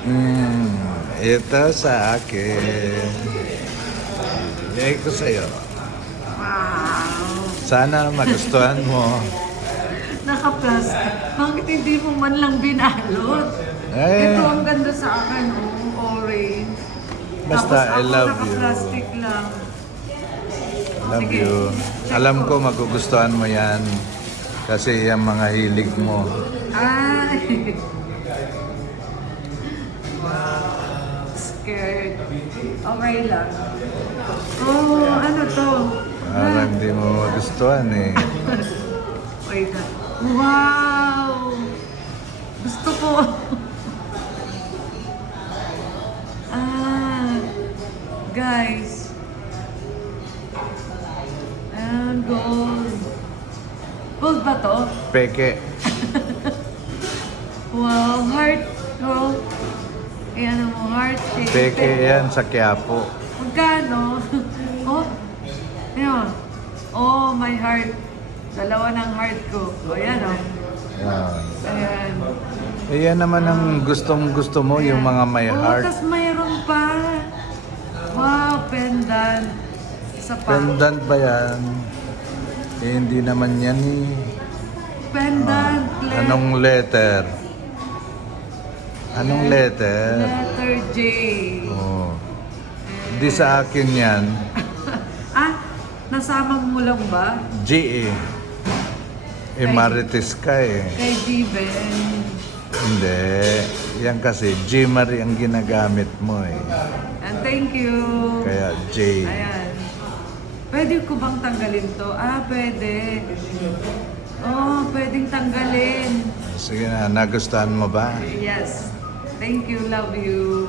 Mm, ito sa akin. Bigay ko sa'yo. Wow! Sana magustuhan mo. Naka-plastic. Bakit hindi mo man lang binalot? Eh. Ito ang ganda sa akin, oh. Orange. Basta, Tapos I ako love you. naka-plastic lang. Love Sige, you. check Alam ko. ko magugustuhan mo yan. Kasi yung mga hilig mo. Ay! Wow. Scared. Okay lang. Oh, ano to? Parang di mo magustuhan eh. Wait na. Wow! Gusto ko. Guys. Gold. Gold ba to? Peke. Wow, heart. Oh. Ayan mo, heart shape. Peke yan sa Quiapo. Magkano? Oh. Ayan. Oh, my heart. Dalawa ng heart ko. O, yan o. Yan. Ayan. Yan naman ang gustong gusto mo, yung mga may heart. Oh, tas mayroon pa. Wow, pendant. Isa pa. Pendant ba yan? Eh, hindi naman yan eh. Pendant. Anong letter? Anong letter? Letter J. Oh. Hindi sa akin yan. Nasama mo lang ba? G eh. Eh, Marites ka eh. Kay G-Ben. Hindi. Yan kasi G Marie ang ginagamit mo eh. And thank you. Kaya J. Ayan. Pwede ko bang tanggalin to? Pwede. Oh, pwedeng tanggalin. Sige na, nagustuhan mo ba? Yes. Thank you. Love you.